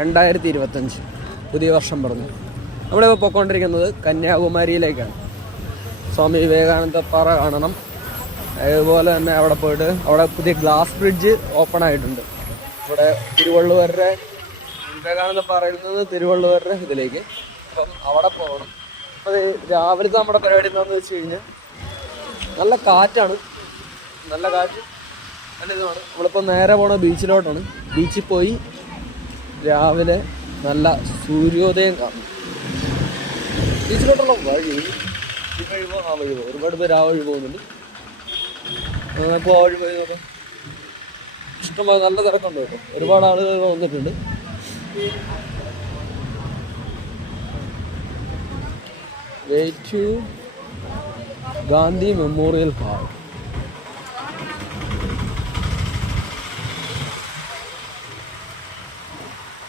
2025 പുതിയ വർഷം പറഞ്ഞു. നമ്മളിപ്പോൾ പോയിക്കൊണ്ടിരിക്കുന്നത് കന്യാകുമാരിയിലേക്കാണ്. സ്വാമി വിവേകാനന്ദ പാറ കാണണം. അതുപോലെ തന്നെ അവിടെ പോയിട്ട് അവിടെ പുതിയ ഗ്ലാസ് ബ്രിഡ്ജ് ഓപ്പൺ ആയിട്ടുണ്ട്. ഇവിടെ തിരുവള്ളുവരുടെ വിവേകാനന്ദ പാറയിൽ നിന്ന് തിരുവള്ളുവരുടെ ഇതിലേക്ക്. അപ്പം അവിടെ പോകണം. അപ്പോൾ രാവിലത്തെ നമ്മുടെ പരിപാടി എന്താണെന്ന് വെച്ച് കഴിഞ്ഞാൽ നല്ല കാറ്റാണ്, നല്ല കാറ്റ്, നല്ല ഇതാണ്. നമ്മളിപ്പോൾ നേരെ പോണ ബീച്ചിലോട്ടാണ്. ബീച്ചിൽ പോയി രാവിലെ നല്ല സൂര്യോദയം കാണും. ബീച്ചിലോട്ടുള്ള വഴി ഈ വഴിവോ ആ വഴിവോ ഒരുപാട് പേര് ആ വഴി പോകുന്നുണ്ട്. അപ്പോൾ ആ വഴി പോയി നോക്കാം. ഇഷ്ടംപോലെ നല്ല തിരക്കുണ്ട് കേട്ടോ, ഒരുപാട് ആളുകൾ വന്നിട്ടുണ്ട്. Gandhi memorial hall.